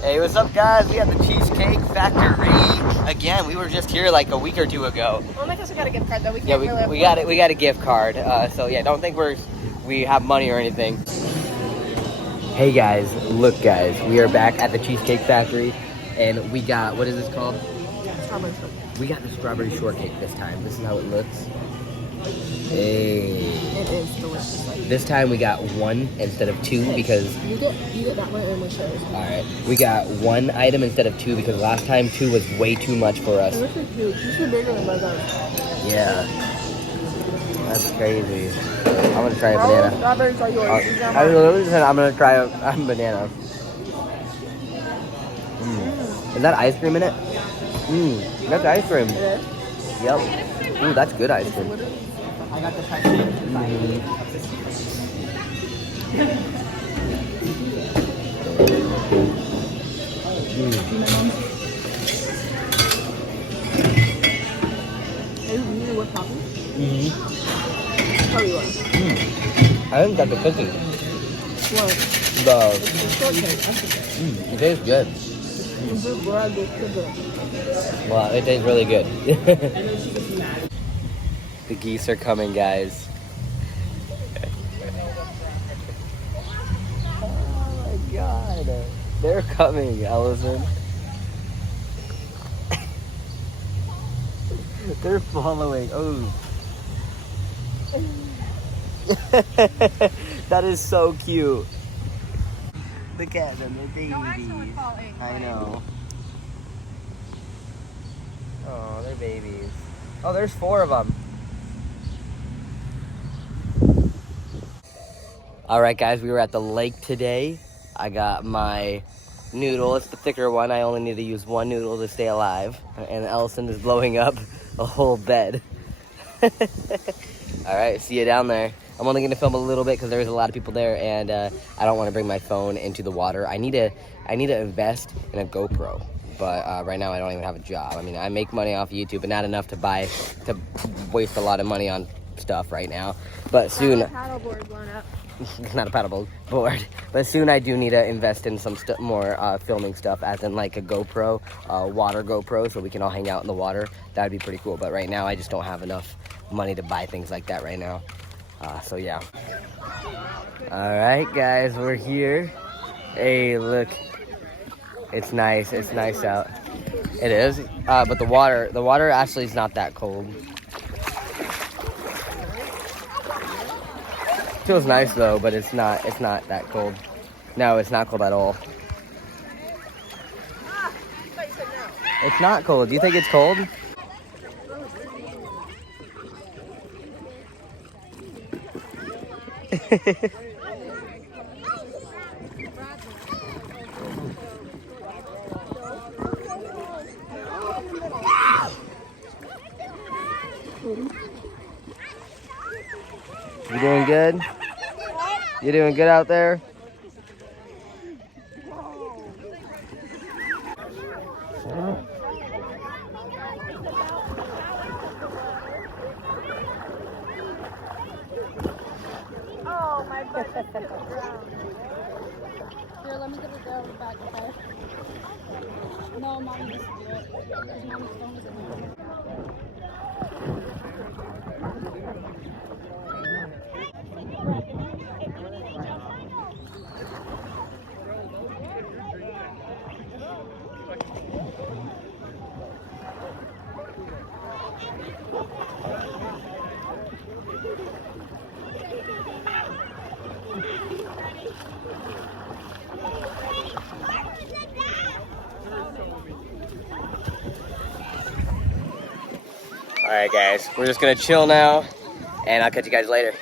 Hey, what's up, guys? We have the Cheesecake Factory again. We were just here like a week or two ago. Well, my cousin got a gift card though. We got a gift card. So yeah, don't think we have money or anything. Hey guys, look guys, we are back at the Cheesecake Factory, and we got, what is this called? Strawberry shortcake. We got the strawberry shortcake this time. This is how it looks. Hey. It is delicious. This time we got one instead of two because... You get that one and we share it. Alright, we got one item instead of two because last time two was way too much for us. This is huge. This is bigger than my gun. Yeah. That's crazy. I'm gonna try a banana. Strawberries are yours. I literally said I'm gonna try a banana. Is that ice cream in it? That's ice cream. It is? Yep. Ooh, that's good ice cream. I got the price. Are you eating with toppings? Tell you what. I think that's the cookie. What? The Shortcake. it tastes good. Well, it tastes really good. The geese are coming, guys. Oh my god. They're coming, Allison. They're following. Oh. That is so cute. Look at them, they're babies. I know. Oh, they're babies. Oh, there's 4 of them. All right, guys, we were at the lake today. I got my noodle. It's the thicker one. I only need to use one noodle to stay alive. And Ellison is blowing up a whole bed. All right, see you down there. I'm only going to film a little bit because there's a lot of people there, and I don't want to bring my phone into the water. I need to invest in a GoPro, but right now I don't even have a job. I mean, I make money off of YouTube, but not enough to waste a lot of money on stuff right now. But soon... Paddleboard blown up. It's not a paddle board, but soon I do need to invest in some more filming stuff, as in like a GoPro, water GoPro, so we can all hang out in the water. That'd be pretty cool, but right now I just don't have enough money to buy things like that right now. So yeah. All right, guys, we're here. Hey, look, it's nice. It's nice out. It is, but the water actually is not that cold. Feels nice though, but it's not that cold. No, it's not cold at all. It's not cold. Do you think it's cold? You doing good? You doing good out there? Oh, my butt. Here, let me get it there back, okay? No, Mommy needs to do it. Because Mommy's phone is in there. All right, guys, we're just gonna chill now, and I'll catch you guys later.